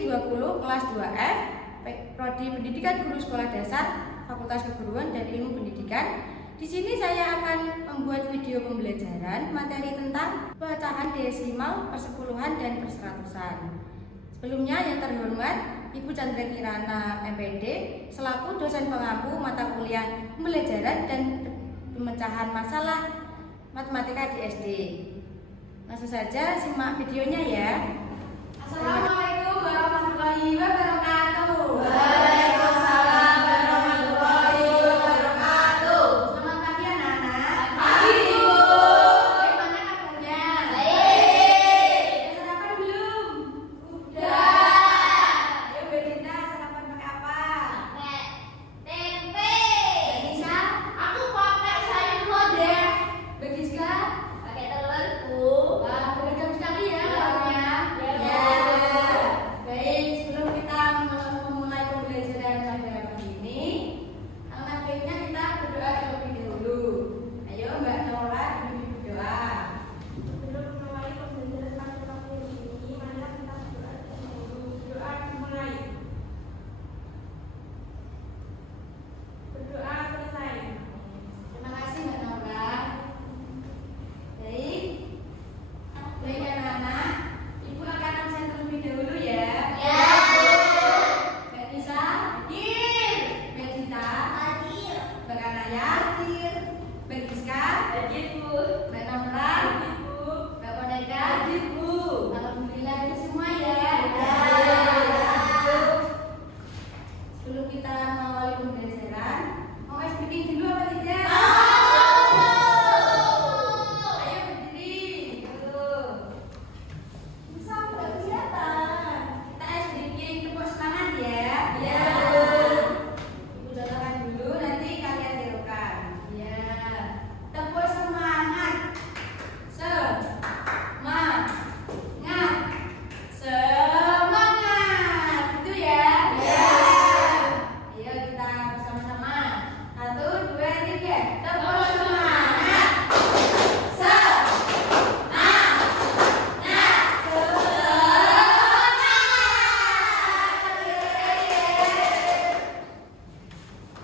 Skripsi 20 kelas 2F Prodi Pendidikan Guru Sekolah Dasar Fakultas Keguruan dan Ilmu Pendidikan. Di sini saya akan membuat video pembelajaran materi tentang pecahan desimal, persepuluhan, dan perseratusan. Sebelumnya yang terhormat Ibu Chandra Kirana MPD selaku dosen pengampu mata kuliah pembelajaran dan pemecahan masalah matematika di SD. Langsung saja simak videonya ya. Assalamualaikum warahmatullahi wabarakatuh. Waalaikumsalam warahmatullahi wabarakatuh. Selamat pagi anak-anak. Pagi, Bu. Bagaimana kabarnya? Baik. Udah sarapan belum? Udah. Ayo Mbak Dinda, sarapan pakai apa? Pakai tempe. Nisa, Aku pakai sayur lodeh. Mbak Giska, Pakai telur, Bu. wah beragam sekali ya lauknya. Ya. Baik, sebelum kita memulai pembelajaran pada pagi ini, alangkah baiknya kita berdoa terlebih dahulu. Ayo Mbak Nora, ibu berdoa. Sebelum memulai pembelajaran pada pagi ini, marilah kita berdoa dahulu. Doa dimulai. Berdoa selesai. Terima kasih Mbak Nora. Baik, baik anak-anak, ibu akan absen terlebih dahulu ya. Ya. Mbak Nisa, Hadir. Mbak Dita, Hadir. Mbak Kanaya, Mbak Giska, Hadir, Bu. Mbak Nora, Ibu, Mbak Boneka. Hadir, Bu. Alhamdulillah itu semua ya. Sebelum kita mengawali pembelajaran, mau ice breaking dulu apa tidak? Ayo berdiri. Tuh. Bisa nggak kelihatan? Kita ice breaking, tepuk semangat ya. Ya. Ibu contohkan dulu, nanti kalian tirukan. Ya. Tepuk semangat. Semangat. Semangat. Gitu ya. Ya. Ayo kita bersama-sama. 1, 2, 3. Tepuk semangat.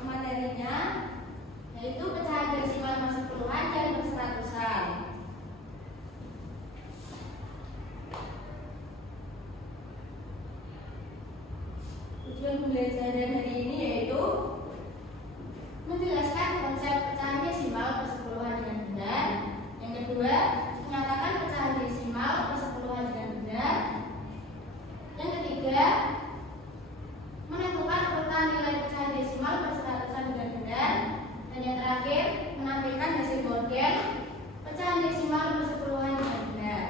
Materinya yaitu pecahan desimal persepuluhan dan perseratusan. Tujuan pembelajaran hari ini yaitu menjelaskan konsep pecahan desimal persepuluhan dengan benar. Yang kedua, menyatakan pecahan desimal persepuluhan dengan benar. Yang ketiga, menentukan urutan nilai pecahan desimal perseratusan dengan benar. Dan yang terakhir, menampilkan hasil model pecahan desimal persepuluhan dengan benar.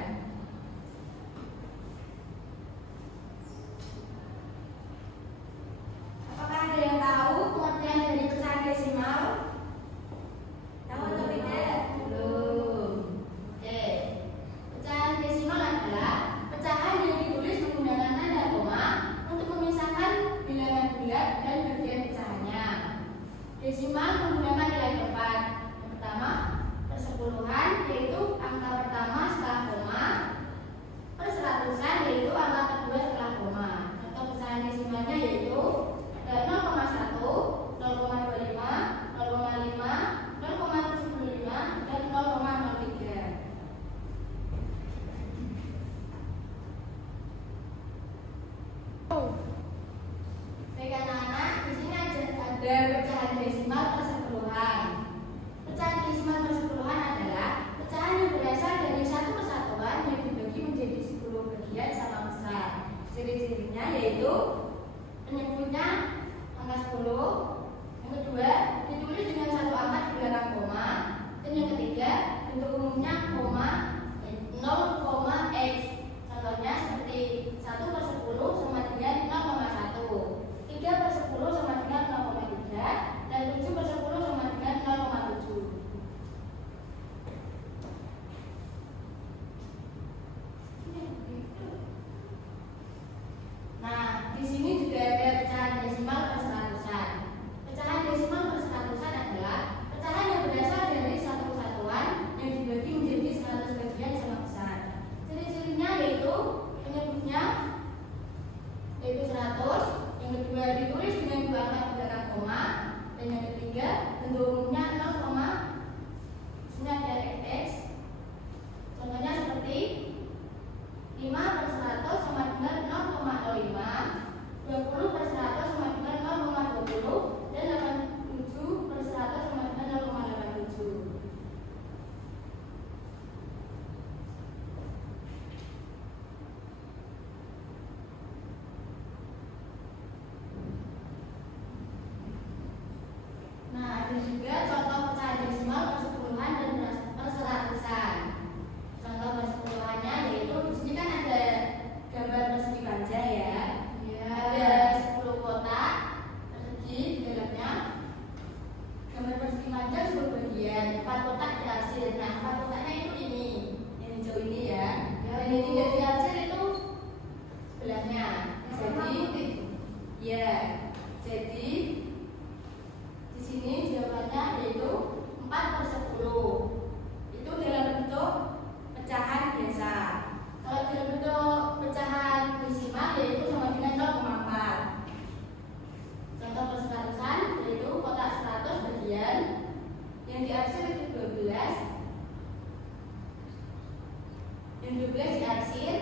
Apakah ada yang tahu pengertian dari pecahan desimal? Tahu atau tidak? Belum. Oke. Pecahan desimal adalah pecahan yang ditulis menggunakan tanda koma untuk memisahkan bilangan bulat dan bagian pecahannya. Desimal menggunakan nilai tempat. Yang pertama, persepuluhan yaitu angka pertama setelah koma. Perseratusan yaitu angka kedua setelah koma. Contoh pecahan desimalnya yaitu ada 0,1, 0,25, 0,5, 0,75, dan 0,03. Baik anak-anak, di sini ada pecahan desimal persepuluhan. Pecahan desimal persepuluhan adalah pecahan yang berasal dari satu kesatuan yang dibagi menjadi 10 bagian sama besar. Ciri-cirinya yaitu penyebutnya angka 10. Yang kedua, ditulis dengan satu angka di belakang koma. Dan yang ketiga, bentuk umumnya koma 0,x. Contohnya seperti 1/10 sama dengan 0,1, 3/10 sama dengan 0,3, dan 7/10 sama dengan 0,7. Nah, di sini juga ada pecahan desimal perseratusan. Pecahan desimal perseratusan adalah pecahan yang berasal dari satu kesatuan yang dibagi menjadi 100 bagian sama besar. Ciri-cirinya yaitu penyebutnya juga contoh pecahan desimal, persepuluhan, dan perseratusan. Contoh persepuluhannya yaitu di sini kan ada gambar persegi panjang ya. Ada 10 kotak persegi di dalamnya. Gambar persegi panjang 10 bagian, 4 kotak diarsir. Nah, 4 kotaknya itu ini, yang hijau ini ya. Dan ini tidak diarsir itu sebelahnya. Jadi di sini jawabannya yaitu 4/10. Itu dalam bentuk pecahan biasa. Kalau dalam bentuk pecahan desimal yaitu sama dengan 0,4. Contoh perseratusan yaitu kotak 100 bagian yang diarsir itu 12. Yang 12 diarsir.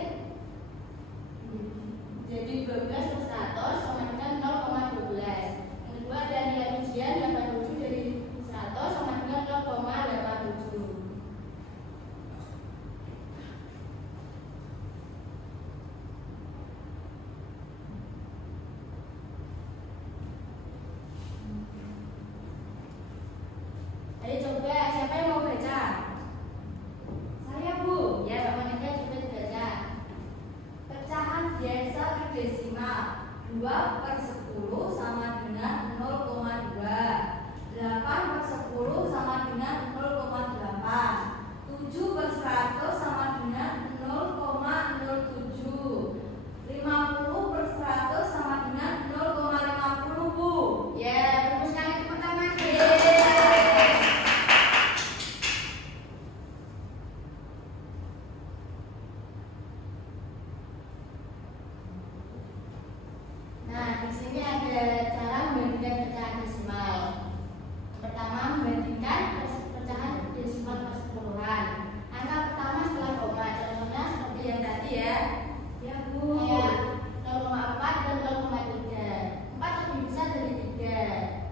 Jadi 12/100 sama dengan 0,12. Yang kedua ada nilai ujian 87 dari 100 sama dengan 0,87. Ayo coba, siapa yang mau baca? Saya, Bu. Ya, Pak Monika coba dibaca. Pecahan biasa berdesimal 2/10 sama dengan 0,2. 8/10 sama dengan 0,8. 7/100 sama dengan 0,07. 50/100 sama dengan 0,50, Bu. Ya, bagus sekali tepuk tangan. Nah, di sini ada cara membandingkan pecahan desimal. Pertama, membandingkan pecahan desimal persepuluhan. Angka pertama setelah koma, contohnya seperti yang tadi ya. Ya, Bu. Kayak 0,4 dan 0,3. 4 lebih besar dari 3,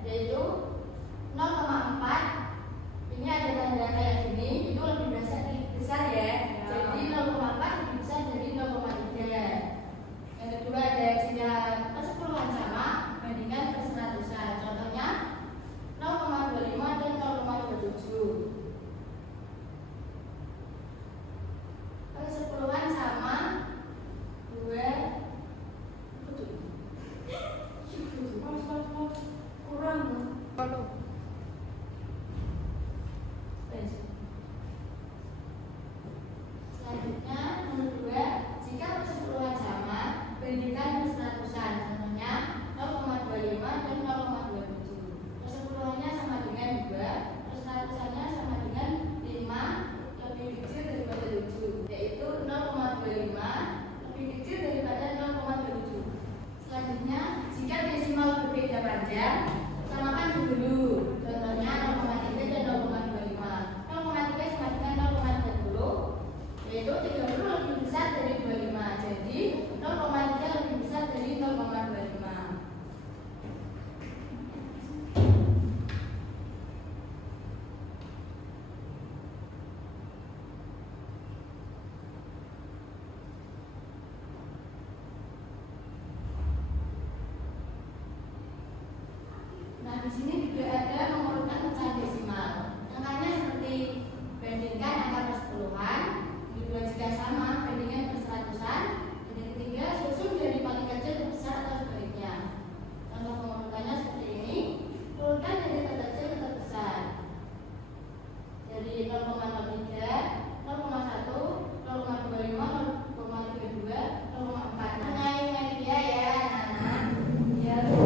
yaitu 0,4. Ini ada tanda kayak gini, itu lebih besar ya. Jadi 0,4 lebih besar dari 0,3. Yang kedua ada jika persepuluhan sama, bandingkan perseratusan. Contohnya 0,25 dan 0,27. Persepuluhan sama 2. Kurang. Selanjutnya nomor 2, jika persepuluhan sama, bandingkan perseratusan. Contohnya 0,25 dan 0,27. Persepuluhannya sama dengan 2, perseratusannya sama dengan 5 lebih kecil daripada 7, yaitu 0,25 lebih kecil daripada 0,27. Selanjutnya, jika desimal berbeda panjang, samakan dulu. Contohnya 0,3 dan 0,25. 0,3 sama dengan 0,30, yaitu 30 lebih besar dari 25. Jadi 0,3 lebih besar dari 0,25. Nah, di sini juga ada mengumpulkan pecahan desimal. Angkanya seperti bandingkan angka persepuluhan. Kedua, jika sama, bandingkan perseratusan. Dan yang ketiga, susun dari paling kecil ke besar atau sebaliknya. Contoh pengurutannya seperti ini. Urutkan dari terkecil ke terbesar. Dari 0,03, 0,1, 0,25, 0,32, 0,4. Nah, ini dia ya, anak-anak. Ya, Bu.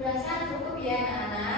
Kurasa cukup ya anak-anak.